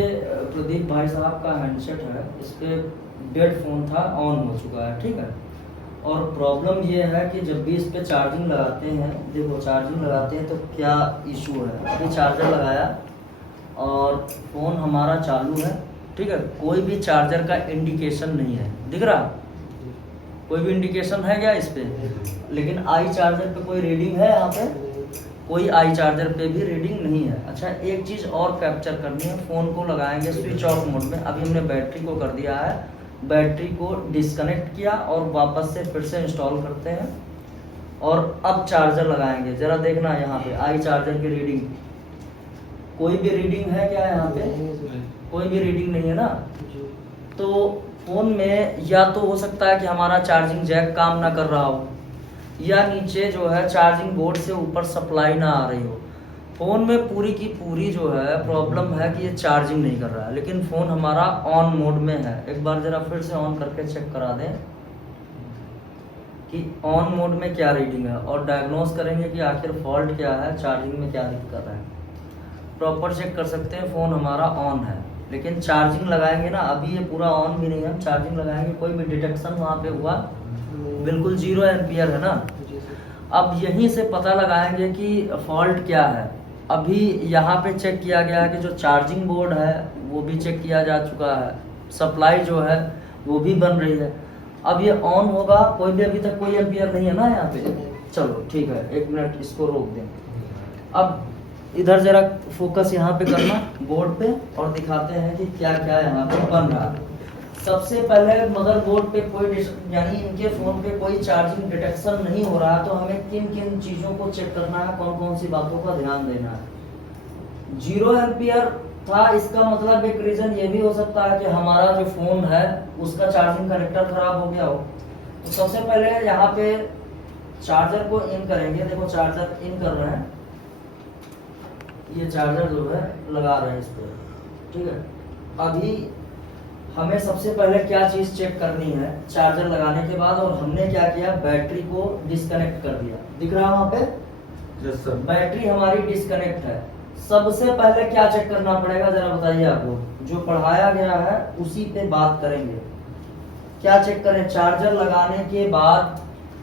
प्रदीप भाई साहब का हैंडसेट है, इस पे डेड फ़ोन था, ऑन हो चुका है, ठीक है। और प्रॉब्लम ये है कि जब भी इस पे चार्जिंग लगाते हैं, देखो चार्जिंग लगाते हैं तो क्या इशू है। अभी चार्जर लगाया और फ़ोन हमारा चालू है, ठीक है, कोई भी चार्जर का इंडिकेशन नहीं है, दिख रहा कोई भी इंडिकेशन है क्या इस पे? लेकिन आई चार्जर पे कोई रीडिंग है? यहाँ पे कोई आई चार्जर पे भी रीडिंग नहीं है। अच्छा, एक चीज़ और कैप्चर करनी है, फ़ोन को लगाएंगे स्विच ऑफ मोड में। अभी हमने बैटरी को कर दिया है, बैटरी को डिस्कनेक्ट किया और वापस से फिर से इंस्टॉल करते हैं और अब चार्जर लगाएंगे। ज़रा देखना यहाँ पे आई चार्जर की रीडिंग, कोई भी रीडिंग है क्या यहाँ पे? कोई भी रीडिंग नहीं है ना। तो फ़ोन में या तो हो सकता है कि हमारा चार्जिंग जैक काम ना कर रहा हो, या नीचे जो है चार्जिंग बोर्ड से ऊपर सप्लाई ना आ रही हो। फ़ोन में पूरी की पूरी जो है प्रॉब्लम है कि ये चार्जिंग नहीं कर रहा है, लेकिन फ़ोन हमारा ऑन मोड में है। एक बार ज़रा फिर से ऑन करके चेक करा दें कि ऑन मोड में क्या रीडिंग है और डायग्नोस करेंगे कि आखिर फॉल्ट क्या है, चार्जिंग में क्या दिक्कत है। प्रॉपर चेक कर सकते हैं फ़ोन हमारा ऑन है, लेकिन चार्जिंग लगाएंगे ना, अभी ये पूरा ऑन भी नहीं है, हम चार्जिंग लगाएंगे कोई भी डिटेक्शन वहाँ पे हुआ बिल्कुल 0 एम्पियर है ना। अब यहीं से पता लगाएंगे कि फॉल्ट क्या है। अभी यहाँ पे चेक किया गया है कि जो चार्जिंग बोर्ड है वो भी चेक किया जा चुका है, सप्लाई जो है वो भी बन रही है। अब ये ऑन होगा, कोई भी अभी तक कोई एम्पियर नहीं है ना यहाँ पे। चलो ठीक है, 1 मिनट इसको रोक दें। अब इधर जरा फोकस यहाँ पे करना बोर्ड पे और दिखाते हैं कि क्या क्या यहाँ पे बन रहा है। सबसे पहले मदरबोर्ड पे कोई यानी इनके फ़ोन पे कोई चार्जिंग डिटेक्शन नहीं हो रहा है, तो हमें किन किन चीज़ों को चेक करना है, कौन कौन सी बातों का ध्यान देना है। 0 एम्पियर था, इसका मतलब एक रीज़न ये भी हो सकता है कि हमारा जो फ़ोन है उसका चार्जिंग कनेक्टर खराब हो गया हो। तो सबसे पहले यहाँ पे चार्जर को इन करेंगे। देखो चार्जर इन कर रहे हैं, ये चार्जर जो है लगा रहे हैं इस पर, ठीक है। अभी हमें सबसे पहले क्या चीज़ चेक करनी है चार्जर लगाने के बाद, और हमने क्या किया, बैटरी को डिस्कनेक्ट कर दिया। दिख रहा है वहाँ पे? यस सर, बैटरी हमारी डिस्कनेक्ट है। सबसे पहले क्या चेक करना पड़ेगा जरा बताइए आपको, जो पढ़ाया गया है उसी पे बात करेंगे। क्या चेक करें? चार्जर लगाने के बाद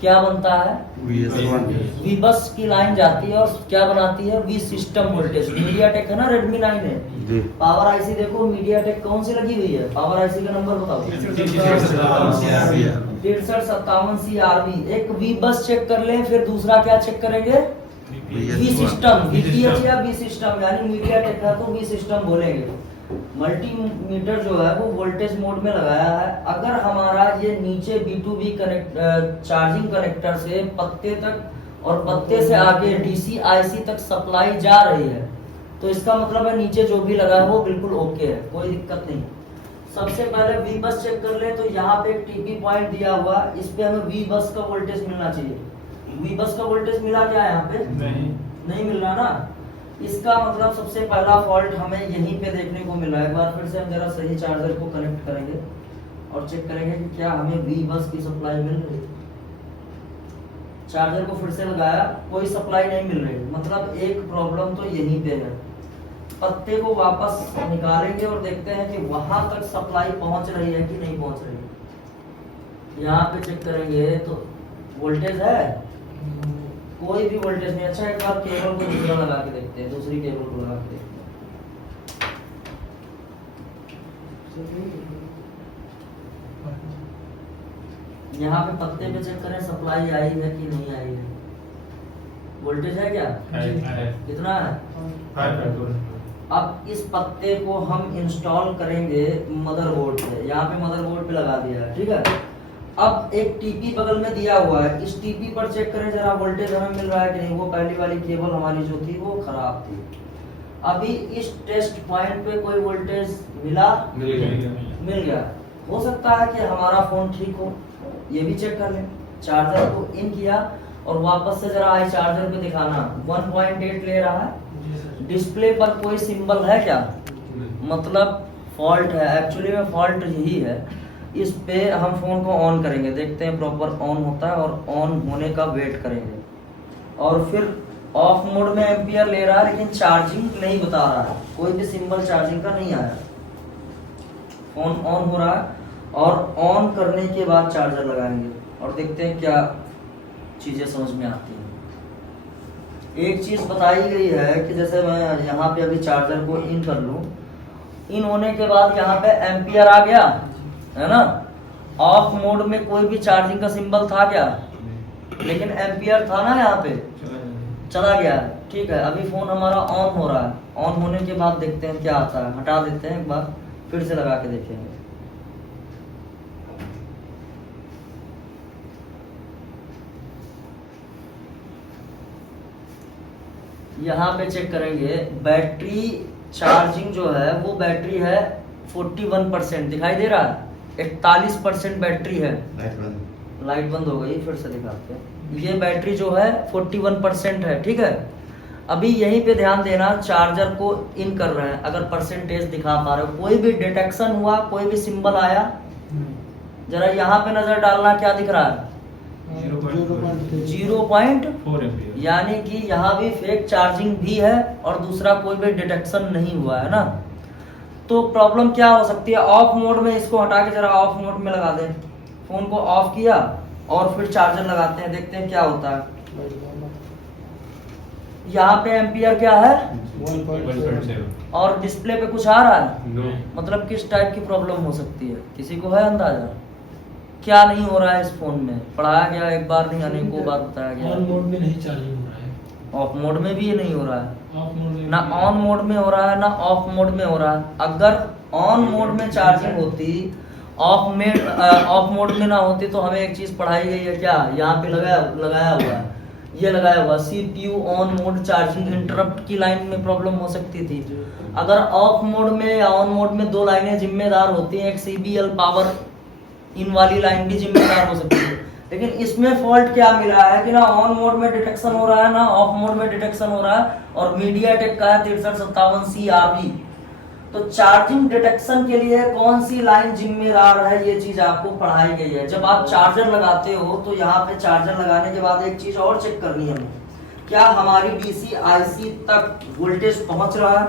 क्या बनता है? वी बस की लाइन जाती है और क्या बनाती है? We system voltage. मीडियाटेक है ना, रेडमी 9 है। पावर आईसी देखो, मीडियाटेक कौन सी लगी हुई है? पावर आईसी का नंबर बताओ। 6357 CRV। एक वी बस चेक कर लें, फिर दूसरा क्या चेक करेंगे? V system. VTH या वी सिस्टम, यानी मीडियाटेक है तो वी सिस्टम बोलेंगे। मल्टीमीटर जो है वो वोल्टेज मोड में लगाया है। अगर हमारा ये नीचे B2B कनेक्ट चार्जिंग कनेक्टर से पत्ते तक और पत्ते से आगे DC IC तक सप्लाई जा रही है, तो इसका मतलब है नीचे जो भी लगा है वो बिल्कुल ओके है, कोई दिक्कत नहीं। सबसे पहले वी बस चेक कर ले, तो यहाँ पे एक TP पॉइंट दिया हुआ, इस पे हमें वी बस का वोल्टेज मिलना चाहिए। वी बस का वोल्टेज मिला क्या यहाँ पे? नहीं मिल रहा ना। इसका मतलब सबसे पहला फॉल्ट हमें यहीं पे देखने को मिला है। एक बार फिर से हम जरा सही चार्जर को कनेक्ट करेंगे और चेक करेंगे कि क्या हमें वी बस की सप्लाई मिल रही है। चार्जर को फिर से लगाया, कोई सप्लाई नहीं मिल रही, मतलब एक प्रॉब्लम तो यहीं पे है। पत्ते को वापस निकालेंगे और देखते हैं कि वहां तक सप्लाई पहुंच रही है कि नहीं पहुंच रही है। यहाँ पे चेक करेंगे तो वोल्टेज है, कोई भी वोल्टेज नहीं। अच्छा, एक बार केबल को दूसरा लगा के देखते हैं, दूसरी केबल को लगा के देखते हैं। यहाँ पे पत्ते पे चेक करें सप्लाई आई है कि नहीं आई है। वोल्टेज है क्या? कितना है? अब इस पत्ते को हम इंस्टॉल करेंगे मदरबोर्ड पे। यहाँ पे मदरबोर्ड पे लगा दिया है, ठीक है। अब एक टीपी बगल में दिया हुआ है, इस टीपी पर चेक करें जरा वोल्टेज हमें मिल रहा है कि नहीं। वो पहली वाली केबल हमारी जो थी वो खराब थी। अभी इस टेस्ट पॉइंट पे कोई वोल्टेज मिला? मिल गया। हो सकता है कि हमारा फोन ठीक हो, ये भी चेक कर लें। चार्जर को इन किया और वापस से जरा आई चार्जर पे दिखाना, 1.8 ले रहा है। डिस्प्ले पर कोई सिंबल है क्या? मतलब फॉल्ट है। एक्चुअली में फॉल्ट यही है। इस पे हम फोन को ऑन करेंगे, देखते हैं प्रॉपर ऑन होता है, और ऑन होने का वेट करेंगे और फिर ऑफ मोड में एम्पियर ले रहा है लेकिन चार्जिंग नहीं बता रहा है, कोई भी सिंबल चार्जिंग का नहीं आया। फोन ऑन हो रहा है और ऑन करने के बाद चार्जर लगाएंगे और देखते हैं क्या चीजें समझ में आती हैं। एक चीज बताई गई है कि जैसे मैं यहाँ पे अभी चार्जर को इन कर लूं, इन होने के बाद यहाँ पे एम्पियर आ गया है ना। ऑफ मोड में कोई भी चार्जिंग का सिंबल था क्या? लेकिन एम्पियर था ना, यहाँ पे चला गया। ठीक है, अभी फोन हमारा ऑन हो रहा है। ऑन होने के बाद देखते हैं क्या आता है। हटा देते हैं, एक बार फिर से लगा के देखेंगे। यहाँ पे चेक करेंगे बैटरी चार्जिंग जो है वो बैटरी है 41% दिखाई दे रहा है। 41% बैटरी है। लाइट बंद हो गई, फिर से दिखाते हैं। ये बैटरी जो है 41% है। ठीक है, अभी यहीं पे ध्यान देना, चार्जर को इन कर रहे हैं। अगर परसेंटेज दिखा पा रहे हो, कोई भी डिटेक्शन हुआ, कोई भी सिंबल आया, जरा यहाँ पे नजर डालना, क्या दिख रहा है? 0.4, यानी कि यहाँ भी फेक चार्जिंग भी है और दूसरा कोई भी डिटेक्शन नहीं हुआ है ना। तो प्रॉब्लम क्या हो सकती है? ऑफ मोड में इसको हटा के जरा ऑफ मोड में लगा दें। फोन को ऑफ किया और फिर चार्जर लगाते हैं, देखते हैं क्या होता है। यहाँ पे एम्पियर क्या है? 1.7 और डिस्प्ले पे कुछ आ रहा है? No. मतलब किस टाइप की प्रॉब्लम हो सकती है, किसी को है अंदाजा? क्या नहीं हो रहा है इस फोन में? पढ़ाया गया एक बार नहीं, अनेकों बार बताया गया। ऑन मोड में नहीं चार्जिंग हो रहा है, ऑफ मोड में भी ये नहीं हो रहा है। ऑफ मोड में ना ऑन मोड में हो रहा है ना ऑफ मोड में हो रहा है। अगर ऑन मोड में चार्जिंग होती, ऑफ मोड में ना होती, तो हमें एक चीज पढ़ाई गई है, क्या यहाँ पे लगाया हुआ है, ये लगाया हुआ CPU on mode charging interrupt की लाइन में प्रॉब्लम हो सकती थी। अगर ऑफ मोड में या ऑन मोड में दो लाइनें जिम्मेदार होती हैं, एक CBL पावर इन वाली लाइन भी जिम्मेदार हो सकती है। लेकिन इसमें फॉल्ट क्या मिला है कि ना ऑन मोड में डिटेक्शन हो रहा है ना ऑफ मोड में डिटेक्शन हो रहा है, और मीडियाटेक का है 6357CRV। तो चार्जिंग डिटेक्शन के लिए कौन सी लाइन जिम्मेदार है, ये चीज आपको पढ़ाई गई है। जब आप चार्जर लगाते हो तो यहाँ पे चार्जर लगाने के बाद एक चीज और चेक करनी है, क्या हमारी DCIC तक वोल्टेज पहुंच रहा है।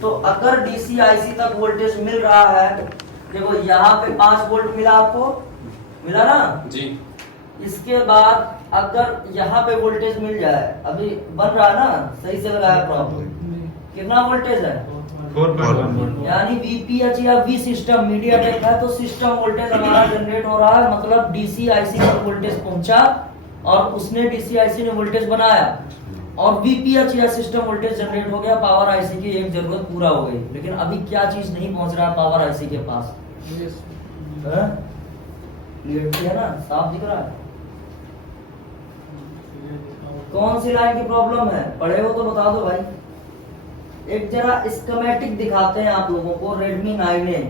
तो अगर DCIC तक वोल्टेज मिल रहा है, देखो यहाँ पे 5 वोल्ट मिला, आपको मिला ना जी। इसके बाद अगर यहाँ पे वोल्टेज मिल जाए, अभी बन रहा है ना, सही से लगाया प्रॉब्लम, कितना वोल्टेज है? 4.1, यानी VPH या V सिस्टम मीडियाटेक है तो सिस्टम वोल्टेज हमारा जनरेट हो रहा है। मतलब DCIC पर वोल्टेज पहुंचा और उसने DCIC ने वोल्टेज बनाया और VPH या सिस्टम वोल्टेज जनरेट हो गया, पावर IC की एक जरूरत पूरा हो गई। लेकिन अभी क्या चीज नहीं पहुंच रहा है पावर IC के पास? क्लियरिटी है ना, साफ दिख रहा है। कौन सी लाइन की प्रॉब्लम है, पढ़े हो तो बता दो भाई। एक जरा स्कीमेटिक दिखाते हैं आप लोगों को। Redmi 9A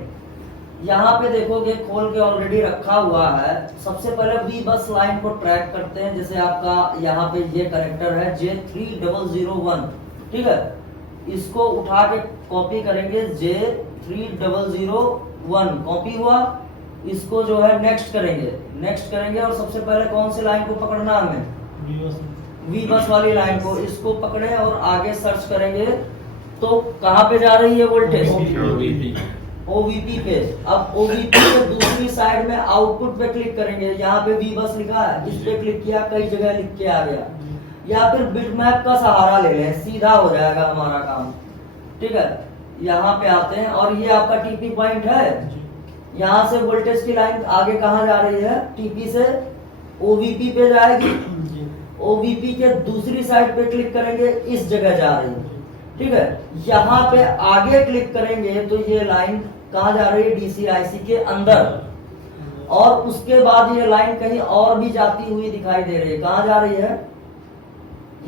यहाँ पे देखोगे, खोल के ऑलरेडी रखा हुआ है। सबसे पहले V बस लाइन को ट्रैक करते हैं। जैसे आपका यहाँ पे ये कनेक्टर है J3001, ठीक है, इसको उठा के कॉपी करेंगे। J3001 कॉपी हुआ, इसको जो है नेक्स्ट करेंगे और सबसे पहले कौन सी लाइन को पकड़ना हमें? V बस वाली लाइन को, इसको पकड़े और आगे सर्च करेंगे तो कहाँ पे जा रही है वोल्टेज? OVP पे। अब OVP पे दूसरी साइड में आउटपुट पे क्लिक करेंगे, यहाँ पे V बस लिखा है, इस पे क्लिक किया, कई जगह लिख के आ गया। या फिर बिटमैप का सहारा ले लें, सीधा हो जाएगा हमारा काम। ठीक है, यहाँ पे आते हैं और ये आपका TP पॉइंट है। यहाँ से वोल्टेज की लाइन आगे कहाँ जा रही है? TP से OVP पे जाएगी। OVP के दूसरी साइड पे क्लिक करेंगे, इस जगह जा रही है। ठीक है, यहाँ पे आगे क्लिक करेंगे तो ये लाइन कहाँ जा रही है? DCIC के अंदर। और उसके बाद ये लाइन कहीं और भी जाती हुई दिखाई दे रही है। कहाँ जा रही है?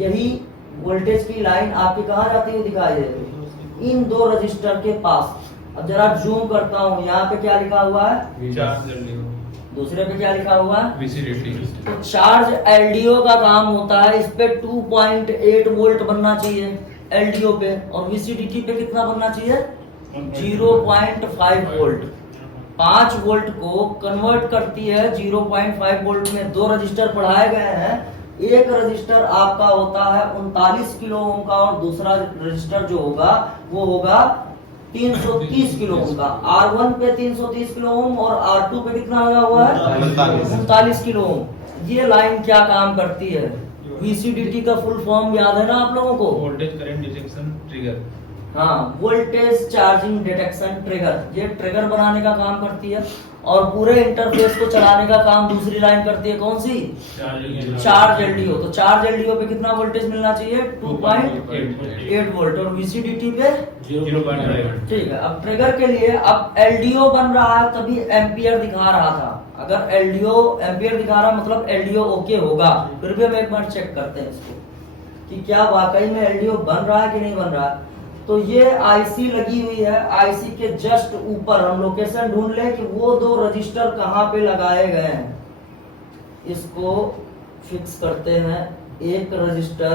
यही वोल्टेज की लाइन आपकी कहाँ जाती हुई दिखाई दे रही है? इन दो रजिस्टर के पास। अब जरा जूम करता हूँ, यहाँ पे क्या लिखा हुआ है? दूसरे पे क्या लिखा हुआ है? तो चार्ज LDO का काम होता है। इस पे 2.8 वोल्ट बनना चाहिए LDO पे, और VCDT पे कितना बनना चाहिए? 0.5 वोल्ट। 5 वोल्ट को कन्वर्ट करती है 0.5 वोल्ट में। 2 रजिस्टर पढ़ाए गए हैं, एक रजिस्टर आपका होता है 39 किलो ओम का और दूसरा रजिस्टर जो होगा वो होगा 330 किलो ओम का। R1 पे 330 किलो ओम और R2 पे कितना लगा हुआ है 39 किलो ओम। ये लाइन क्या काम करती है? VCDT का फुल फॉर्म याद है ना आप लोगों को? Voltage current detection trigger. हाँ, वोल्टेज चार्जिंग डिटेक्शन ट्रिगर। ये ट्रिगर बनाने का काम करती है और पूरे इंटरफेस को चलाने का काम दूसरी लाइन करती है। कौन सी? Charge LDO। तो चार्ज LDO पे कितना वोल्टेज मिलना चाहिए? 2.8 वोल्ट और VCDT पे 0.5। ठीक है। अब ट्रिगर के लिए अब LDO बन रहा है तभी एम्पियर दिखा रहा था। अगर LDO एम्पियर दिखा रहा मतलब LDO ओके होगा। फिर भी हम एक बार चेक करते हैं इसको कि क्या वाकई में LDO बन रहा है कि नहीं बन रहा है। तो ये IC लगी हुई है, IC के जस्ट ऊपर हम लोकेशन ढूंढ लें कि वो दो रजिस्टर कहाँ पे लगाए गए हैं। इसको फिक्स करते हैं। एक रजिस्टर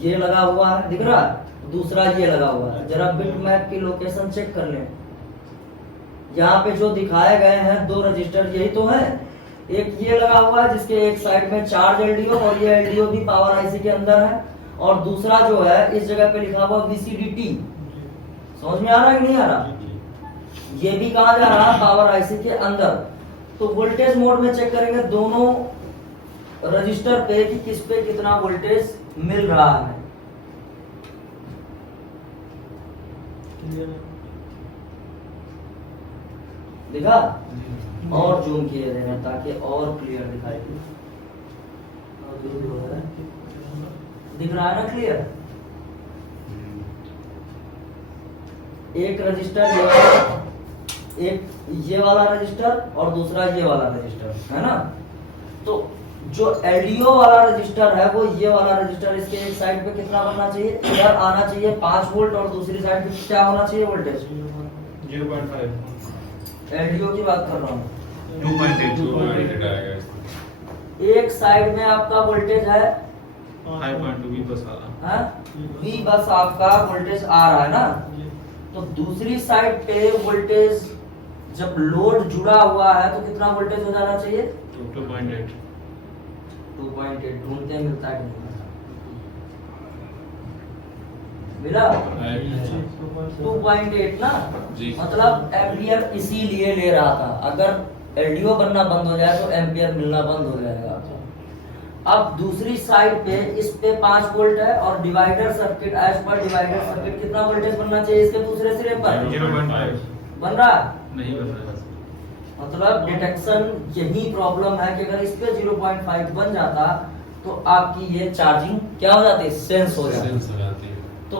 ये लगा हुआ है, दिख रहा है, दूसरा ये लगा हुआ है। जरा बिट मैप की लोकेशन चेक कर लें। यहाँ पे जो दिखाए गए हैं दो रजिस्टर यही तो है। एक ये लगा हुआ है जिसके एक साइड में चार्ज LDO और ये LDO भी पावर IC के अंदर है और दूसरा जो है इस जगह पे लिखा हुआ VCDT। समझ में आ रहा है कि नहीं आ रहा? ये भी कहा जा रहा है पावर IC के अंदर। तो वोल्टेज मोड में चेक करेंगे दोनों रजिस्टर पे कि किस पे कितना वोल्टेज मिल रहा है। दिखा? और जूम किए देना ताकि और क्लियर दिखाई दे। दिख रहा है ना क्लियर? एक रजिस्टर एक ये वाला रजिस्टर और दूसरा ये वाला रजिस्टर है ना। तो जो LDO वाला रजिस्टर है वो ये वाला रजिस्टर, इसके एक साइड पे कितना बनना चाहिए? इधर आना चाहिए 5 वोल्ट और दूसरी साइड पे क्या होना चाहिए वोल्टेज? 0.5। LDO की बात कर रहा हूँ। 2.8 आएगा। एक साइड में आपका वोल्टेज है 5.2 V बस वाला। V बस आपका वोल्टेज आ रहा है ना। तो दूसरी साइड पे वोल्टेज जब लोड जुड़ा हुआ है तो कितना वोल्टेज हो जाना चाहिए? 2.8। 2.8 ढूंढते हैं मिलता है कि नहीं मिला? 2.8 ना। जी। मतलब एम्पियर इसीलिए ले रहा था। अगर LDO बनना बंद हो जाए तो एम्पियर मिलना बंद हो जाएगा। अब दूसरी साइड पे इस पे 5 वोल्ट है और डिवाइडर सर्किट एज पर डिवाइडर सर्किट कितना वोल्टेज बनना चाहिए इसके दूसरे सिरे पर? 0.5। बन रहा है? नहीं बन रहा है। मतलब डिटेक्शन यही प्रॉब्लम है कि अगर इस पे 0.5 बन जाता तो आपकी ये चार्जिंग क्या हो जाती? सेंस हो जाती। तो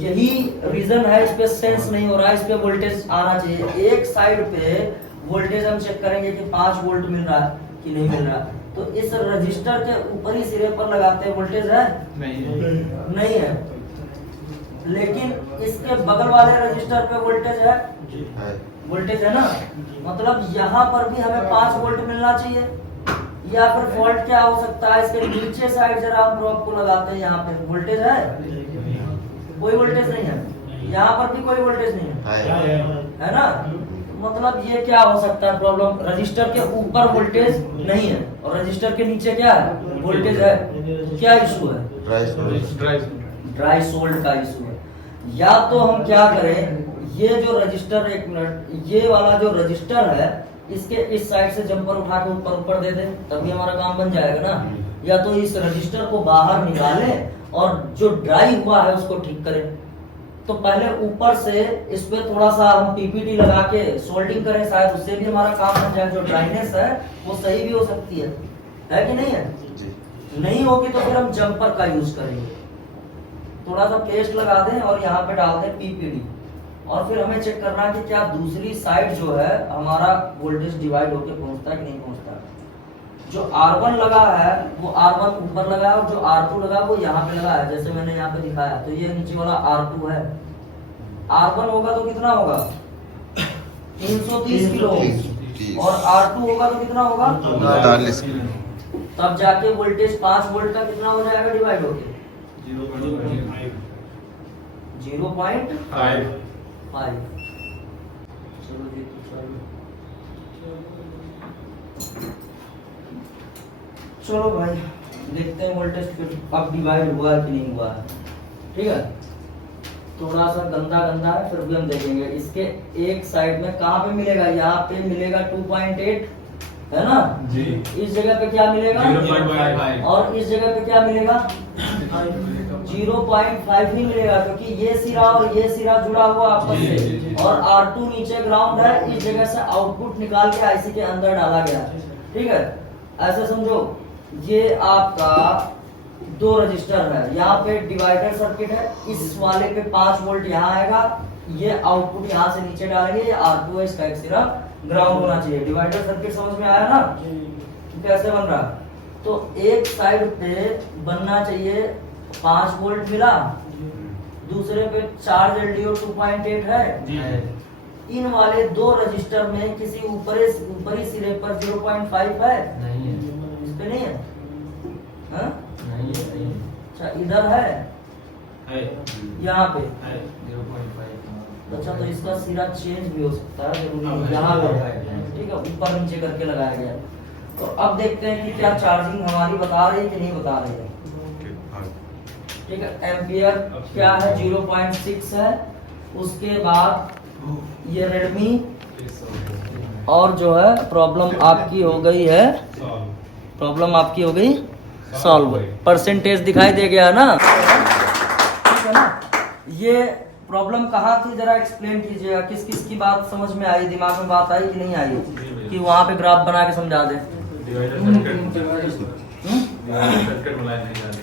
यही रीजन है इस पे सेंस नहीं हो रहा है। इस पे वोल्टेज आना चाहिए। एक साइड पे वोल्टेज हम चेक करेंगे कि 5 वोल्ट मिल रहा है कि नहीं मिल रहा। तो इस रजिस्टर के ऊपरी सिरे पर लगाते हैं वोल्टेज है? नहीं है। लेकिन इसके बगल वाले रजिस्टर पे वोल्टेज है? वोल्टेज है ना। मतलब यहाँ पर भी हमें 5 वोल्ट मिलना चाहिए। या फिर फॉल्ट क्या हो सकता है? इसके नीचे साइड जरा हम प्रोब को लगाते हैं, यहाँ पे वोल्टेज है? कोई वोल्टेज नहीं है। यहाँ पर भी कोई वोल्टेज नहीं है ना। मतलब ये क्या हो सकता है प्रॉब्लम? रजिस्टर के ऊपर वोल्टेज नहीं है और रजिस्टर के नीचे क्या है? वोल्टेज है। क्या इशू है? ड्राई सोल्ड का इशू है। या तो हम क्या करें, ये जो रजिस्टर, एक मिनट, ये वाला जो रजिस्टर है इसके इस साइड से जंपर उठा के ऊपर दे दें, तभी हमारा काम बन जाएगा ना। या तो इस रजिस्टर को बाहर निकालें और जो ड्राई हुआ है उसको ठीक करें। तो पहले ऊपर से इस पे थोड़ा सा हम PPT लगा के सोल्डिंग करें, शायद उससे भी हमारा काम बन जाए। जो ड्राइनेस है वो सही भी हो सकती है कि नहीं है? नहीं होगी तो फिर हम जंपर का यूज करेंगे। थोड़ा सा पेस्ट लगा दें और यहाँ पे डाल दें PPT और फिर हमें चेक करना है कि क्या दूसरी साइड जो है हमारा वोल्टेज डिवाइड होके पहुंचता है कि नहीं पहुंचता। जो R1 लगा है वो R1 ऊपर लगा है और जो R2 लगा वो यहाँ पे लगा है, जैसे मैंने यहाँ पे दिखाया। तो ये नीचे वाला R2 है। R1 होगा तो कितना होगा? 330 किलो और R2 होगा तो कितना होगा? 45। तब जाके वोल्टेज 5 वोल्ट का कितना हो जाएगा डिवाइड होके? 0.5। चलो जी, चलो भाई। देखते हैं वोल्टेज अब डिवाइड हुआ है कि नहीं हुआ है। ठीक है, थोड़ा सा गंदा गंदा है, फिर भी हम देखेंगे। इसके एक साइड में कहाँ पे मिलेगा, यहाँ पे मिलेगा 2.8 है ना जी। इस जगह पे क्या मिलेगा 0.5 और इस जगह पे क्या मिलेगा 0.5 ही मिलेगा, क्योंकि ये सिरा और ये सिरा जुड़ा हुआ आपस जी, से जी। और R2 नीचे ग्राउंड है। इस जगह से आउटपुट निकाल के आईसी के अंदर डाला गया। ठीक है, ऐसे समझो ये आपका 2 रजिस्टर है, यहाँ पे डिवाइडर सर्किट है, इस वाले पे 5 वोल्ट यहाँ आएगा, ये आउटपुट यहाँ से नीचे डालेंगे, ये R2 है, इसका एक सिरा ग्राउंड होना चाहिए। डिवाइडर सर्किट समझ में आया ना कैसे बन रहा। तो एक साइड पे बनना चाहिए 5 वोल्ट मिला, दूसरे पे चार्ज एलडीओ 2.8 है। इन वाले 2 रजिस्टर में किसी ऊपरी सिरे पर 0.5 है, नहीं है, इस पे नहीं है, हाँ? नहीं है, नहीं है। अच्छा इधर है, यहाँ पे। 0.5 अच्छा तो इसका सिरा चेंज भी हो सकता है, जरूरी नहीं यहाँ पे है। ठीक है, ऊपर नीचे करके लगाया गया। तो अब देखते हैं कि क्या चार्जिंग हमारी बता रही है कि नहीं बता रही है। ठीक है, एम्पियर क्या है 0.6 है। उसके बाद ये रेडमी और जो है प्रॉब्लम आपकी हो गई है, प्रॉब्लम आपकी हो गई सॉल्व। परसेंटेज दिखाई दे गया ना, ठीक है ना। ये प्रॉब्लम कहाँ थी जरा एक्सप्लेन कीजिएगा, किस किस की बात समझ में आई, दिमाग में बात आई कि नहीं आई, कि वहाँ पे ग्राफ बना के समझा दे। डिवाइडर सर्किट बनाया नहीं जाता।